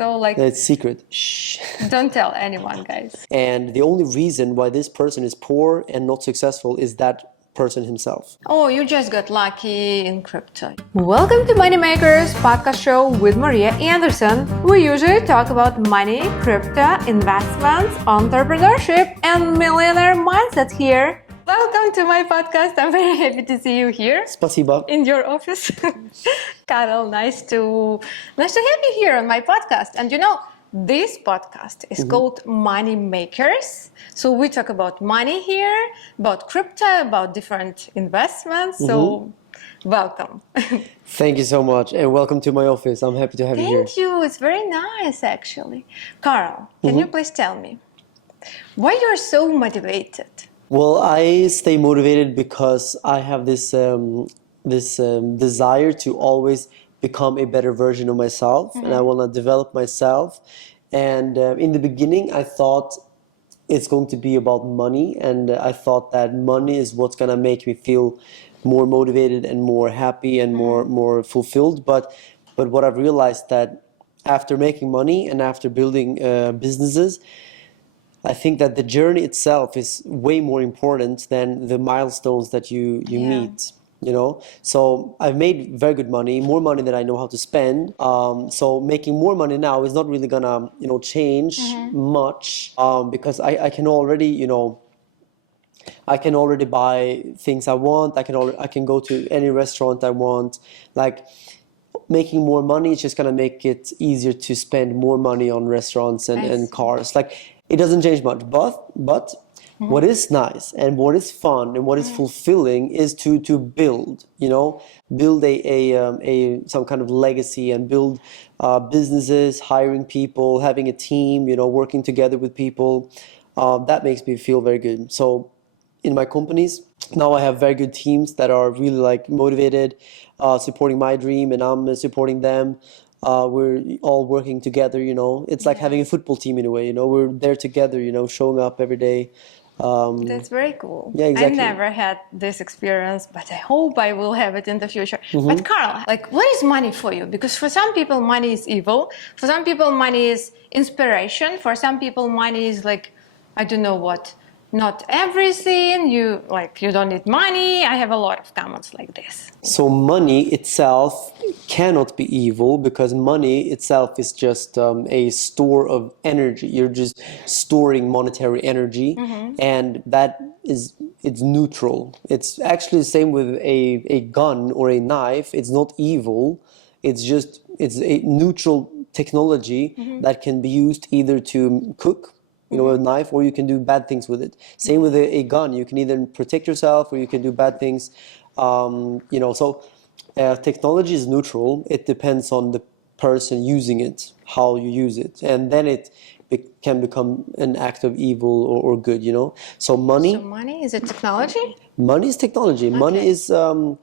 So like, It's secret. Shh. don't tell anyone, guys. And the only reason why this person is poor and not successful is that person himself. Oh, you just got lucky in crypto. Welcome to Moneymakers podcast show with Maria Andersen. We usually talk about money, crypto, investments, entrepreneurship, and millionaire mindset here. Welcome to my podcast. I'm very happy to see you here. Spasiba. In your office. Carol, nice to have you here on my podcast. And you know, this podcast is called Money Makers. So we talk about money here, about crypto, about different investments. So welcome. Thank you so much, and welcome to my office. I'm happy to have you here. Thank you. It's very nice, actually. Carl, can you please tell me why you're so motivated? Well, I stay motivated because I have this desire to always become a better version of myself, and I want to develop myself. And in the beginning, I thought it's going to be about money, and I thought that money is what's going to make me feel more motivated and more happy and more fulfilled. But what I've realized that after making money and after building businesses, I think that the journey itself is way more important than the milestones that you meet, you know? So I've made very good money, more money than I know how to spend. So making more money now is not really gonna, change much because I can already, I can already buy things I want. I can go to any restaurant I want. Like, making more money is just gonna make it easier to spend more money on restaurants and cars. Like, it doesn't change much, but what is nice and what is fun and what is fulfilling is to build, build a some kind of legacy and build businesses, hiring people, having a team, working together with people. That makes me feel very good. So in my companies now, I have very good teams that are really like motivated, supporting my dream, and I'm supporting them. We're all working together, It's like having a football team in a way, We're there together, showing up every day. That's very cool. Yeah, exactly. I never had this experience, but I hope I will have it in the future. But Carl, like, what is money for you? Because for some people, money is evil. For some people, money is inspiration. For some people, money is like, I don't know what. Not everything. You don't need money. I have a lot of comments like this. So money itself cannot be evil because money itself is just a store of energy. You're just storing monetary energy, and it's neutral. It's actually the same with a gun or a knife. It's not evil. It's a neutral technology that can be used either to cook, a knife, or you can do bad things with it. Same with a gun. You can either protect yourself or you can do bad things. So technology is neutral. It depends on the person using it, how you use it. And then it can become an act of evil or good, So money... So money, is it technology? Money is technology. Okay. Money is... the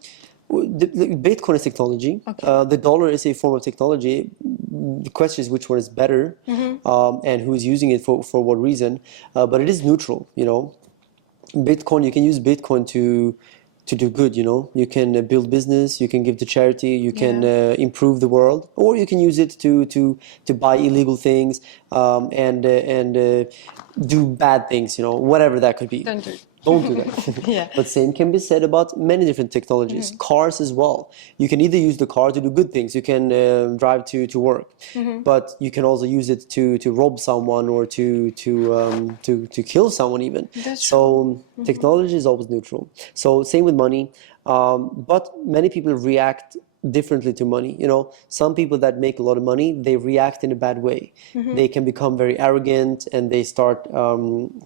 Bitcoin is technology. Okay. The dollar is a form of technology. The question is which one is better, and who is using it for what reason. But it is neutral, Bitcoin, you can use Bitcoin to do good, You can build business, you can give to charity, you can improve the world, or you can use it to buy illegal things and do bad things, whatever that could be. Don't do that. Yeah. But same can be said about many different technologies. Cars as well. You can either use the car to do good things. You can drive to work, but you can also use it to rob someone or to kill someone even. That's so technology is always neutral. So same with money. But many people react differently to money. Some people that make a lot of money, they react in a bad way. They can become very arrogant and they start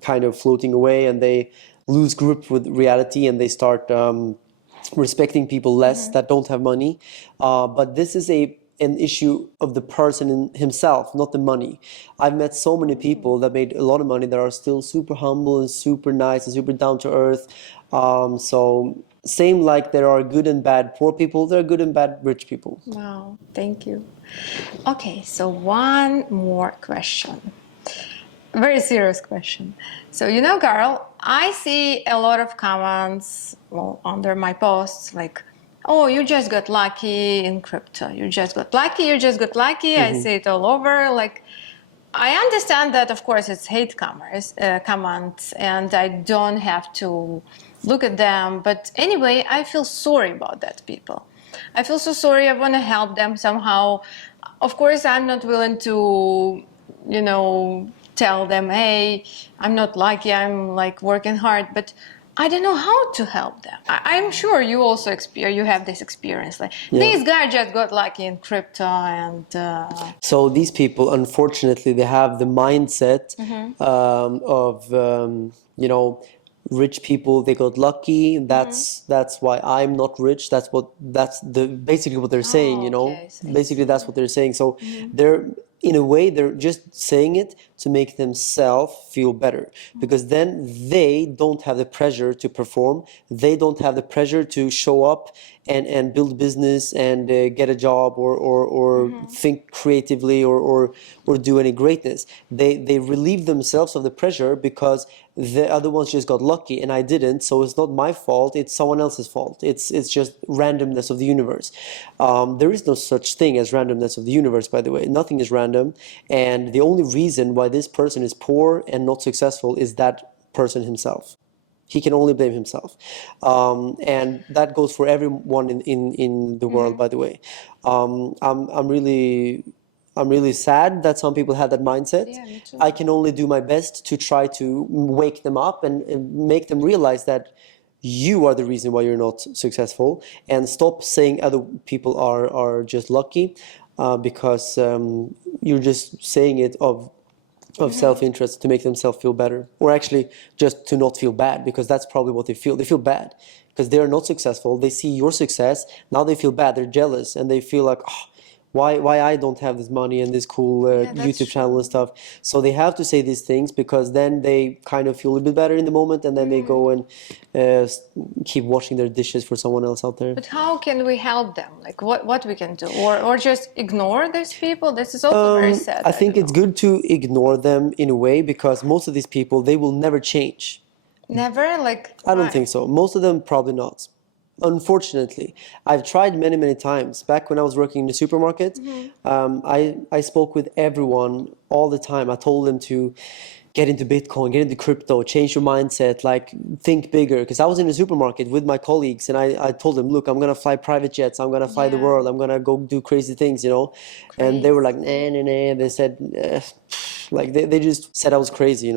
kind of floating away, and they lose grip with reality, and they start respecting people less that don't have money. But this is an issue of the person himself, not the money. I've met so many people that made a lot of money that are still super humble and super nice and super down to earth. So same like there are good and bad poor people, there are good and bad rich people. Wow, thank you. Okay, so one more question. Very serious question. So, Carl, I see a lot of comments under my posts like, oh, you just got lucky in crypto. You just got lucky. You just got lucky. I see it all over. Like, I understand that, of course, it's hate comments, and I don't have to look at them. But anyway, I feel sorry about that people. I feel so sorry. I want to help them somehow. Of course, I'm not willing to, tell them, hey, I'm not lucky. I'm like working hard, but I don't know how to help them. I'm sure you also you have this experience. Like this guy just got lucky in crypto, and So these people, unfortunately, they have the mindset of rich people. They got lucky. That's why I'm not rich. That's basically what they're saying. okay, I Basically see. that's what they're saying. So they're in a way they're just saying it to make themselves feel better, because then they don't have the pressure to perform. They don't have the pressure to show up and build business and get a job or think creatively or do any greatness. They relieve themselves of the pressure because the other ones just got lucky and I didn't, so it's not my fault, it's someone else's fault. It's just randomness of the universe. There is no such thing as randomness of the universe, by the way. Nothing is random, and the only reason why this person is poor and not successful is that person himself. He can only blame himself, and that goes for everyone in the world. By the way, I'm really sad that some people have that mindset. Yeah, me too. I can only do my best to try to wake them up and make them realize that you are the reason why you're not successful, and stop saying other people are just lucky, because you're just saying it of self-interest to make themselves feel better, or actually just to not feel bad, because that's probably what they feel. They feel bad because they are not successful. They see your success, now they feel bad, they're jealous, and they feel like, oh, why I don't have this money and this cool Yeah, that's YouTube channel true. and stuff. So they have to say these things, because then they kind of feel a bit better in the moment, and then they go and keep washing their dishes for someone else out there. But how can we help them? Like what we can do, or just ignore these people? This is also very sad. I think don't it's know. good to ignore them in a way, because most of these people, they will never change. Never like. I don't why? think so. Most of them probably not. Unfortunately, I've tried many, many times. Back when I was working in the supermarket, I spoke with everyone all the time. I told them to get into Bitcoin, get into crypto, change your mindset, like think bigger. Because I was in the supermarket with my colleagues, and I told them, look, I'm gonna fly private jets, I'm gonna fly the Yeah. world, I'm gonna go do crazy things, And they were like, nah, nah, nah. They said, like they just said I was crazy.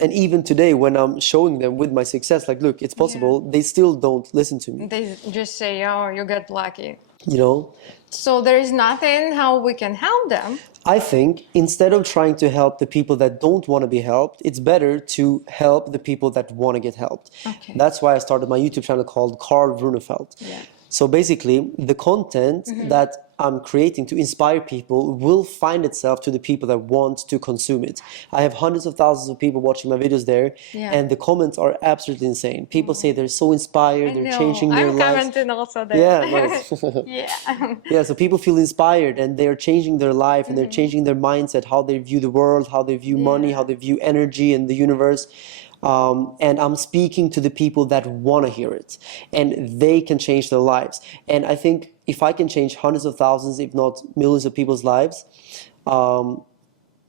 And even today, when I'm showing them with my success, like, look, it's possible, they still don't listen to me, They just say, "Oh, you got lucky." you know? So there is nothing how we can help them. I think instead of trying to help the people that don't want to be helped, it's better to help the people that want to get helped. Okay. That's why I started my YouTube channel called Carl Brunefeld. Yeah. So basically, the content that I'm creating to inspire people will find itself to the people that want to consume it. I have hundreds of thousands of people watching my videos there, Yeah. and the comments are absolutely insane. People say they're so inspired, I they're know. changing their I'm lives. commenting also there. Yeah, nice. Yeah. Yeah, so people feel inspired, and they're changing their life, and they're changing their mindset, how they view the world, how they view money, how they view energy and the universe. And I'm speaking to the people that want to hear it, and they can change their lives. And I think if I can change hundreds of thousands, if not millions of people's lives,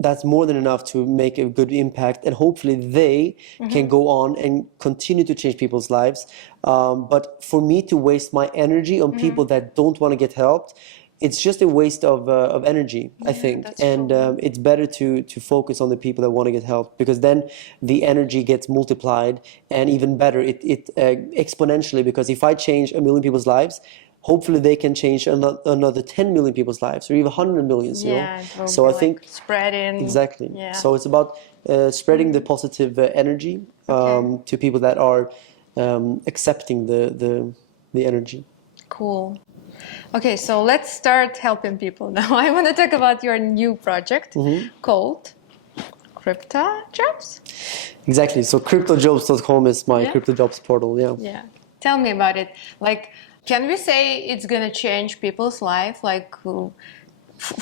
that's more than enough to make a good impact, and hopefully they can go on and continue to change people's lives. But for me to waste my energy on people that don't want to get helped, it's just a waste of energy, I think. that's And true. it's better to focus on the people that want to get help, because then the energy gets multiplied, and even better, it exponentially. Because if I change a million people's lives, hopefully they can change another 10 million people's lives, or even 100 millions, Yeah, it will So be I like think spreading. exactly. Yeah. So it's about spreading the positive energy Okay. to people that are accepting the energy. Cool. Okay, so let's start helping people now. I want to talk about your new project called Crypto Jobs. Exactly. So cryptojobs.com is my Yeah. crypto jobs portal. Yeah. Yeah. Tell me about it. Like, can we say it's gonna change people's life? Like,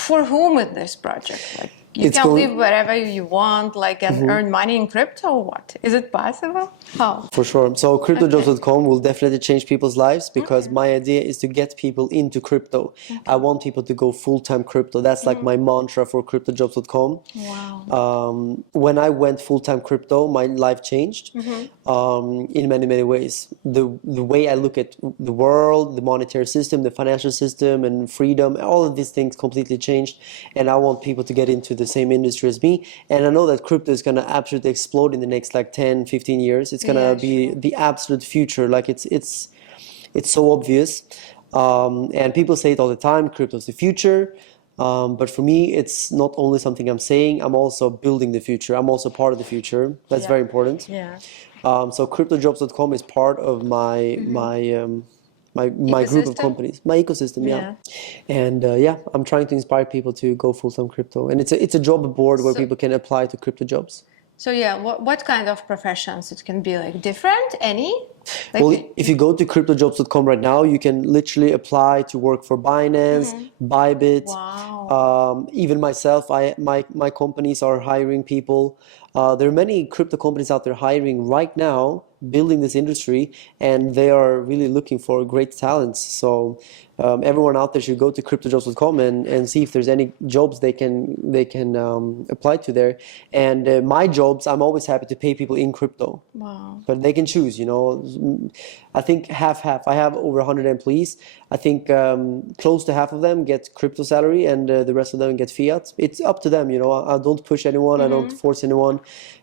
for whom is this project? Like, You It's can going- live wherever you want, like, and earn money in crypto or what? Is it possible? How? For sure. So cryptojobs.com will definitely change people's lives because my idea is to get people into crypto. I want people to go full-time crypto. That's like my mantra for cryptojobs.com. Wow. When I went full-time crypto, my life changed in many, many ways. The way I look at the world, the monetary system, the financial system, and freedom, all of these things completely changed. And I want people to get into the same industry as me. And I know that crypto is going to absolutely explode in the next like 10, 15 years. It's going to be sure. the absolute future. Like it's so obvious. And people say it all the time, crypto is the future. But for me, it's not only something I'm saying, I'm also building the future. I'm also part of the future. That's very important. Yeah. So cryptojobs.com is part of my group of Ecosystem? companies, my ecosystem, Yeah. And I'm trying to inspire people to go full-time crypto. And it's a job board where So- people can apply to crypto jobs. So yeah, what kind of professions? It can be like different, any? Like, Well, if you go to cryptojobs.com right now, you can literally apply to work for Binance, Bybit. Wow. Even myself, my companies are hiring people. There are many crypto companies out there hiring right now, building this industry, and they are really looking for great talents. So everyone out there should go to cryptojobs.com and see if there's any jobs they can apply to there. And my jobs, I'm always happy to pay people in crypto. Wow. But they can choose, I think half. I have over 100 employees. I think close to half of them get crypto salary and the rest of them get fiat. It's up to them, I don't push anyone. I don't force anyone.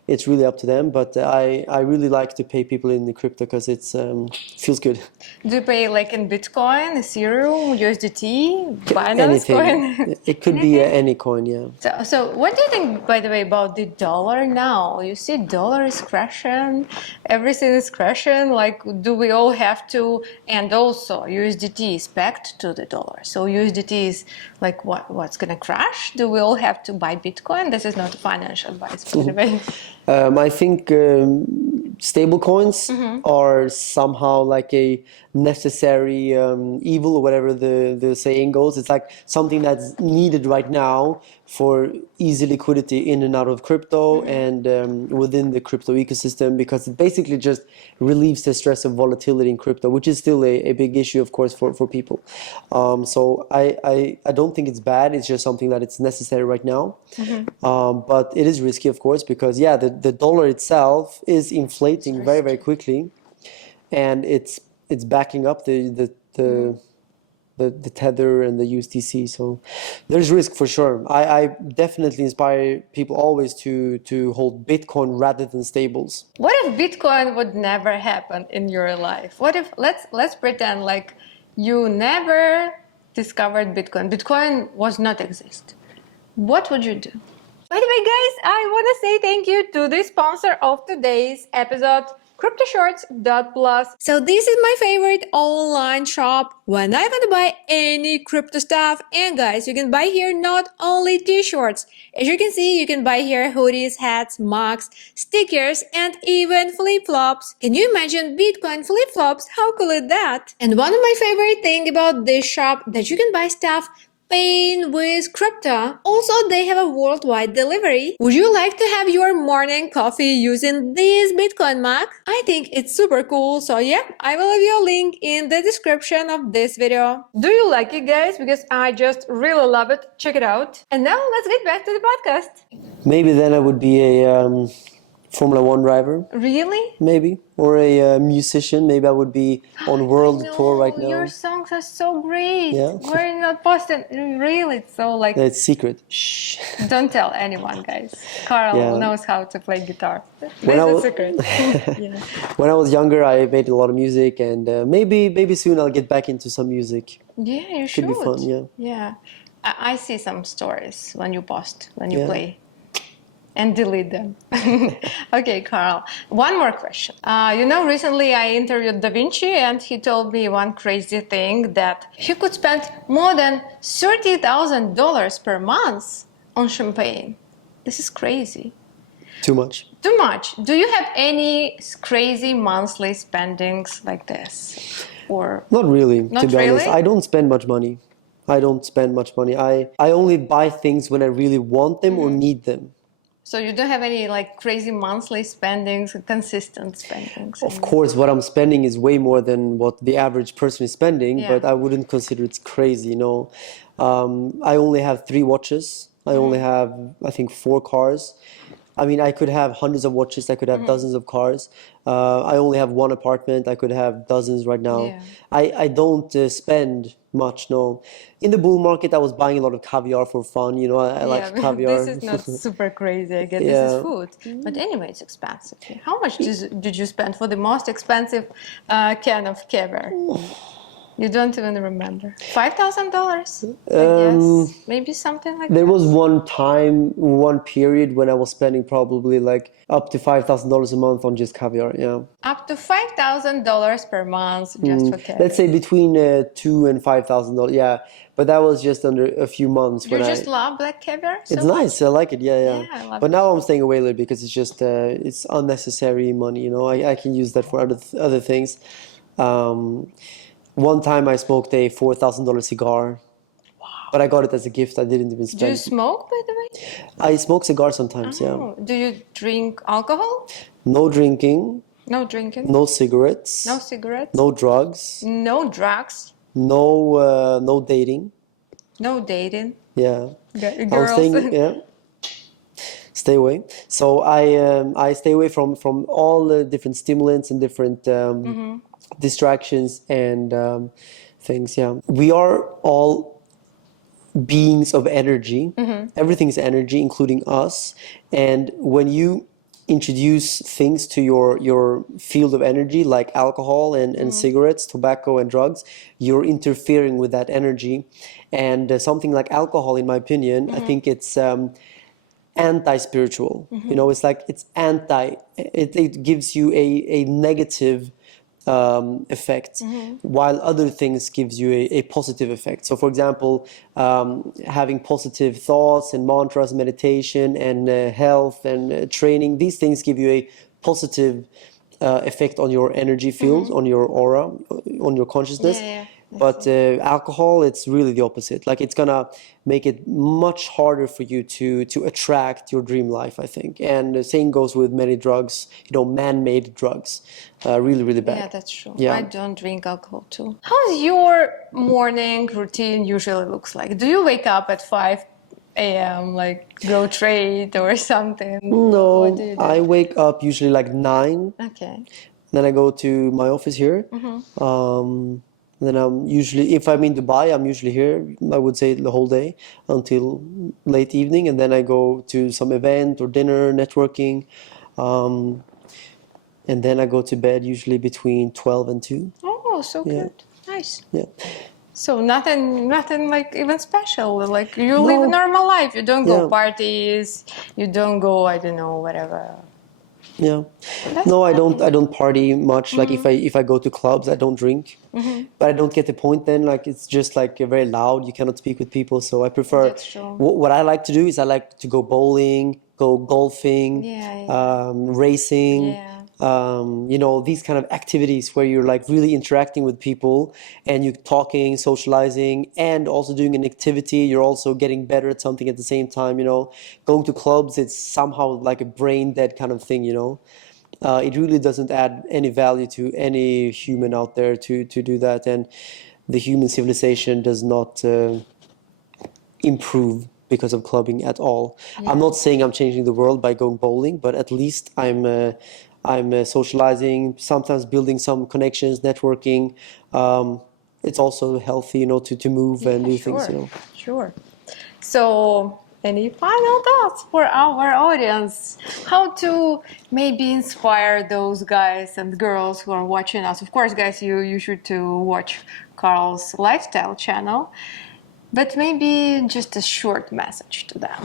It's really up to them. But I really like to pay people in the crypto because it's feels good. Do you pay like in Bitcoin, Ethereum, USDT, Binance Anything. coin? It could be any coin, yeah. So what do you think, by the way, about the dollar now? You see dollar is crashing, everything is crashing. Like, do we all have to, and also USDT is pegged to the dollar. So USDT is like what's going to crash? Do we all have to buy Bitcoin? This is not financial advice, by the way. I think stable coins are somehow like a necessary evil, or whatever the saying goes. It's like something that's needed right now for easy liquidity in and out of crypto and within the crypto ecosystem, because it basically just relieves the stress of volatility in crypto, which is still a big issue, of course, for people. So I don't think it's bad. It's just something that it's necessary right now. But it is risky, of course, because the dollar itself is inflating very, very quickly, and it's backing up the Tether and the USDC. So there's risk for sure. I definitely inspire people always to hold Bitcoin rather than stables. What if Bitcoin would never happen in your life? What if let's pretend like you never discovered Bitcoin. Bitcoin was not exist. What would you do? By the way, guys, I want to say thank you to the sponsor of today's episode, CryptoShorts.plus. So this is my favorite online shop when I want to buy any crypto stuff. And guys, you can buy here not only t-shirts. As you can see, you can buy here hoodies, hats, mugs, stickers, and even flip-flops. Can you imagine Bitcoin flip-flops? How cool is that? And one of my favorite thing about this shop that you can buy stuff paying with crypto. Also, they have a worldwide delivery. Would you like to have your morning coffee using this Bitcoin mug? I think it's super cool. So yeah, I will leave you a link in the description of this video. Do you like it, guys? Because I just really love it. Check it out. And now let's get back to the podcast. Maybe then I would be a Formula One driver. Really? Maybe. Or a musician. Maybe I would be on world tour right now. Your songs are so great. Yeah. We're not posting. Really, it's so like... It's secret. Shh. Don't tell anyone, guys. Carl Yeah. knows how to play guitar. This When I is a was- secret. Yeah. When I was younger, I made a lot of music, and maybe soon I'll get back into some music. Yeah, you should. Could be fun, yeah. Yeah. I see some stories when you post, when you Yeah. play. And delete them. Okay, Carl. One more question. Recently I interviewed Da Vinci, and he told me one crazy thing, that he could spend more than $30,000 per month on champagne. This is crazy. Too much. Too much. Do you have any crazy monthly spendings like this? Or Not really, Not to be honest. really? I don't spend much money. I don't spend much money. I only buy things when I really want them or need them. So you don't have any like crazy monthly spendings, consistent spendings. Of course, what I'm spending is way more than what the average person is spending, Yeah. but I wouldn't consider it's crazy, you know. I only have 3 watches. I only have, I think, 4 cars. I mean, I could have hundreds of watches. I could have dozens of cars. I only have one apartment. I could have dozens right now. Yeah. I don't spend much, no. In the bull market, I was buying a lot of caviar for fun. You know, I like Yeah, caviar. this is not super crazy. I guess this Yeah. is food. But anyway, it's expensive. How much did you spend for the most expensive can of caviar? You don't even remember. $5,000, I guess. Maybe something like There that. was one time, one period when I was spending probably like up to $5,000 a month on just caviar. Yeah, Up to $5,000 per month just for caviar. let's say between $2,000 and $5,000. Yeah, but that was just under a few months You when just love black caviar so It's much? nice. I like it. Yeah, yeah. Yeah, I love But it. now I'm staying away a little because it's just it's unnecessary money. You know, I can use that for other things. Um, One time I smoked a $4,000 cigar. But I got it as a gift. I didn't even Do you spend. smoke, by the way? I smoke cigars sometimes, yeah. Oh, do you drink alcohol? No drinking, No drinking? no cigarettes, No cigarettes? no drugs, No drugs? no dating. No dating? Yeah. I'm Girls? staying, yeah. Stay away. So I stay away from all the different stimulants and different distractions and things. Yeah, we are all beings of energy. Everything's energy, including us. And when you introduce things to your field of energy, like alcohol and cigarettes, tobacco and drugs, you're interfering with that energy. And something like alcohol, in my opinion, I think it's anti-spiritual. You know, it's like it's it gives you a negative effect, while other things gives you a positive effect. So, for example, having positive thoughts and mantras, meditation, and health and training, these things give you a positive effect on your energy field, on your aura, on your consciousness. Yeah, yeah. But alcohol, it's really the opposite. Like it's gonna make it much harder for you to attract your dream life, I think. And the same goes with many drugs, you know, man-made drugs, really, really bad. Yeah, that's true. Yeah. I don't drink alcohol too. How's your morning routine usually looks like? Do you wake up at 5 a.m., like go trade or something? No, What do you do? I wake up usually like 9. Okay. Then I go to my office here. Then I'm usually, if I'm in Dubai, I'm usually here, I would say the whole day until late evening. And then I go to some event or dinner, networking. And then I go to bed usually between 12 and 2. Oh, so good. Nice. Yeah. So nothing like even special. Like you live a No. normal life. You don't go Yeah. parties. You don't go, I don't know, whatever. Yeah. That's No, I nice. don't party much. Like if I go to clubs, I don't drink. But I don't get the point then. Like it's just like very loud. You cannot speak with people. So I prefer. That's true. What I like to do is I like to go bowling, go golfing, Yeah, racing. Yeah. You know, these kind of activities where you're like really interacting with people and you're talking, socializing, and also doing an activity. You're also getting better at something at the same time. You know, going to clubs, it's somehow like a brain dead kind of thing. You know, it really doesn't add any value to any human out there to do that, and the human civilization does not improve because of clubbing at all. I'm not saying I'm changing the world by going bowling, but at least I'm socializing, sometimes building some connections, networking. It's also healthy, you know, to move and do things, you know. Sure. So, any final thoughts for our audience? How to maybe inspire those guys and girls who are watching us? Of course, guys, you should to watch Carl's lifestyle channel, but maybe just a short message to them.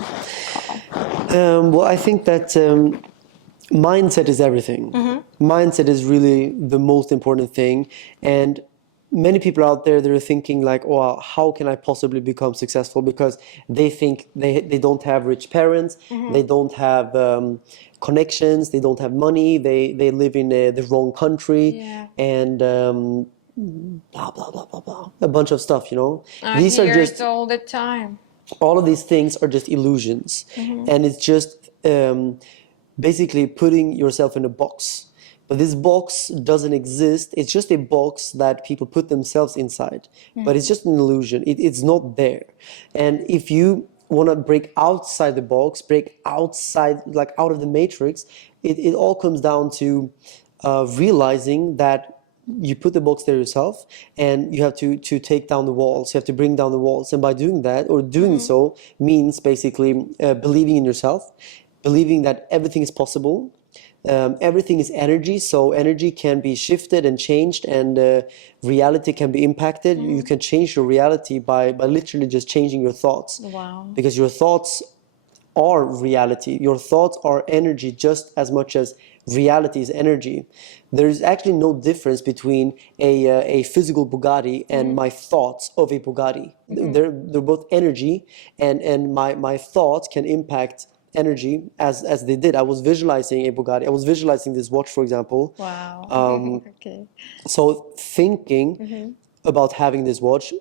Carl. Well, I think that mindset is everything. Mindset is really the most important thing. And many people out there, they're thinking like, oh, how can I possibly become successful? Because they think they don't have rich parents, they don't have connections, they don't have money, they live in the wrong country. Yeah. And blah, blah, blah, blah, blah. A bunch of stuff, you know. I These are hear just, it all the time. all of these things are just illusions. And it's just basically putting yourself in a box. But this box doesn't exist. It's just a box that people put themselves inside. But it's just an illusion. It's not there. And if you want to break outside the box, break outside, like out of the matrix, it all comes down to realizing that you put the box there yourself, and you have to take down the walls. You have to bring down the walls. And by doing that, or doing so, means basically believing in yourself, believing that everything is possible. Everything is energy, so energy can be shifted and changed, and reality can be impacted. You can change your reality by literally just changing your thoughts. Wow. Because your thoughts are reality. Your thoughts are energy just as much as reality is energy. There is actually no difference between a physical Bugatti and my thoughts of a Bugatti. They're both energy, and my thoughts can impact energy as they did. I was visualizing a Bugatti. I was visualizing this watch, for example. Wow. Okay. So thinking about having this watch,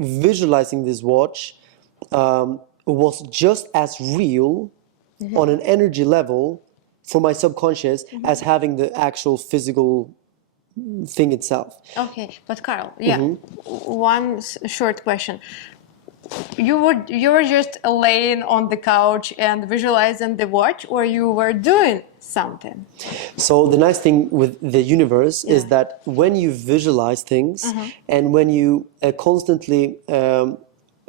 visualizing this watch, was just as real on an energy level for my subconscious as having the actual physical thing itself. Okay, but Carl, yeah, one short question. You were just laying on the couch and visualizing the watch, or you were doing something? So the nice thing with the universe is that when you visualize things and when you constantly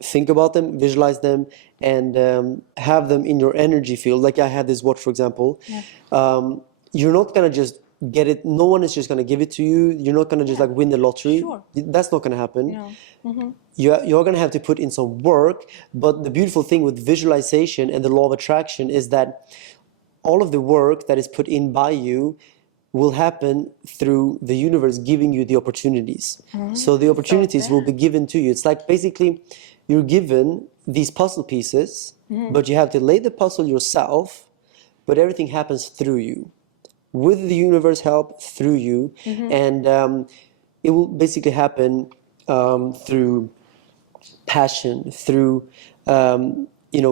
think about them, visualize them, and have them in your energy field, like I had this watch, for example, you're not gonna just get it. No one is just gonna give it to you. You're not gonna just like win the lottery. Sure. That's not gonna happen. No. You're going to have to put in some work. But the beautiful thing with visualization and the law of attraction is that all of the work that is put in by you will happen through the universe giving you the opportunities. So the opportunities will be given to you. It's like basically you're given these puzzle pieces, but you have to lay the puzzle yourself, but everything happens through you, with the universe help, through you. And it will basically happen through passion, through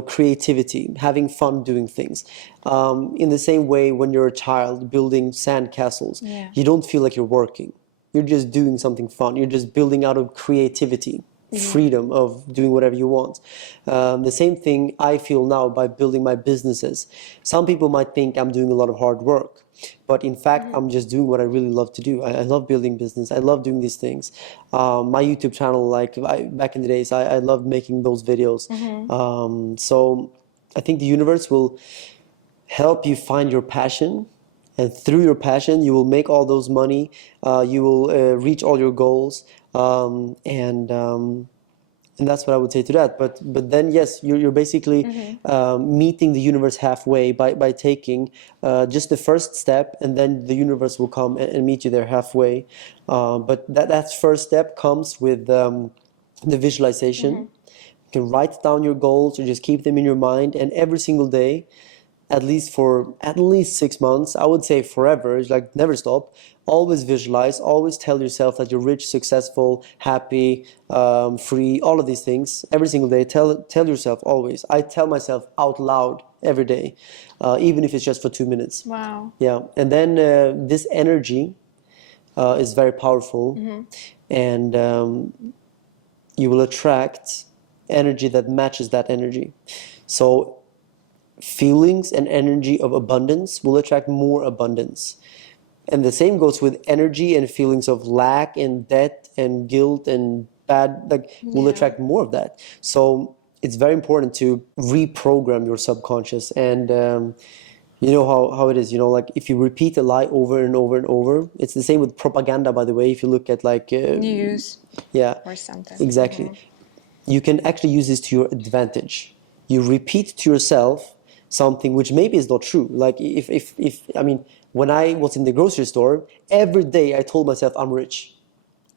creativity, having fun doing things. In the same way, when you're a child building sand castles, you don't feel like you're working. You're just doing something fun. You're just building out of creativity, freedom of doing whatever you want. The same thing I feel now by building my businesses. Some people might think I'm doing a lot of hard work, but in fact, I'm just doing what I really love to do. I love building business. I love doing these things. My YouTube channel, back in the days, I loved making those videos. So I think the universe will help you find your passion, and through your passion, you will make all those money. You will reach all your goals, and that's what I would say to that. But then yes, you're basically meeting the universe halfway by taking just the first step, and then the universe will come and meet you there halfway. But that first step comes with the visualization. You can write down your goals or just keep them in your mind, and every single day, at least for at least 6 months, I would say forever, it's like never stop. Always visualize, always tell yourself that you're rich, successful, happy, free, all of these things. Every single day, tell yourself always. I tell myself out loud every day, even if it's just for 2 minutes. Wow. Yeah, and then this energy is very powerful, and you will attract energy that matches that energy. So feelings and energy of abundance will attract more abundance. And the same goes with energy and feelings of lack and debt and guilt and bad, will attract more of that. So it's very important to reprogram your subconscious. And you know how it is, like if you repeat a lie over and over and over, it's the same with propaganda, by the way. If you look at News. Yeah, Or something. exactly. You can actually use this to your advantage. You repeat to yourself something which maybe is not true. Like when I was in the grocery store, every day I told myself I'm rich.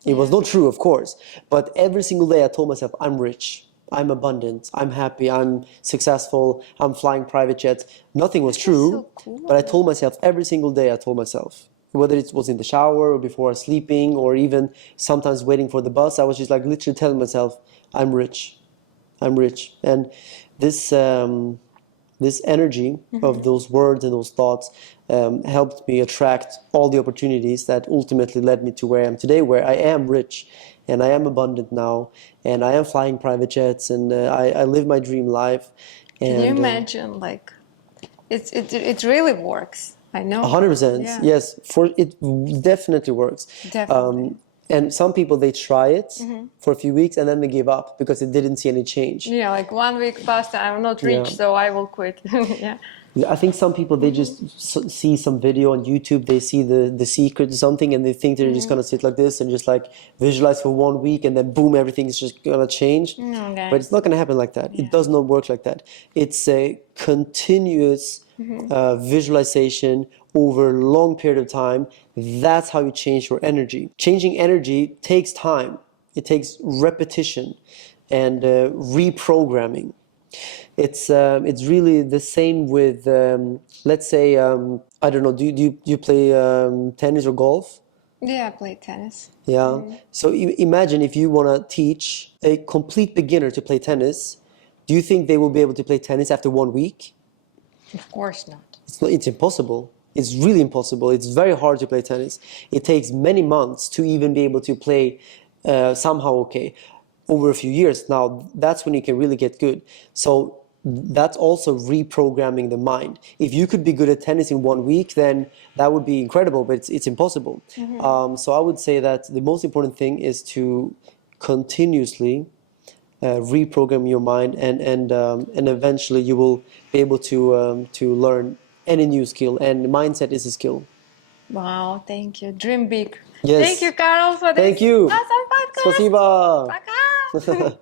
It was not true, of course, but every single day I told myself I'm rich, I'm abundant, I'm happy, I'm successful, I'm flying private jets. Nothing was true, so cool. but I told myself every single day. I told myself, whether it was in the shower or before sleeping or even sometimes waiting for the bus, I was just like literally telling myself, I'm rich. I'm rich. And this this energy of those words and those thoughts helped me attract all the opportunities that ultimately led me to where I am today, where I am rich and I am abundant now, and I am flying private jets, and I live my dream life. Can you And imagine? Like, it really works. I know. 100%, Yeah, yes, for it definitely works. definitely. And some people they try it for a few weeks and then they give up because they didn't see any change. Yeah, like 1 week passed, I'm not Yeah. rich, so I will quit. Yeah. I think some people they just see some video on YouTube, they see the secret or something, and they think they're just gonna sit like this and just like visualize for 1 week, and then boom, everything's just gonna change. Okay. But it's not gonna happen like that. It does not work like that. It's a continuous visualization over a long period of time. That's how you change your energy. Changing energy takes time. It takes repetition and reprogramming. It's really the same with let's say I don't know. Do you play tennis or golf? Yeah, I play tennis. Yeah. So imagine if you want to teach a complete beginner to play tennis. Do you think they will be able to play tennis after 1 week? Of course not. It's not, it's impossible. It's really impossible. It's very hard to play tennis. It takes many months to even be able to play somehow okay. Over a few years now, that's when you can really get good. So that's also reprogramming the mind. If you could be good at tennis in 1 week, then that would be incredible, but it's impossible. So I would say that the most important thing is to continuously reprogram your mind, and eventually you will be able to learn any new skill. And mindset is a skill. Wow, thank you. Dream big. Yes. Thank you, Carol, for this Thank you. awesome podcast. Спасибо. Пока.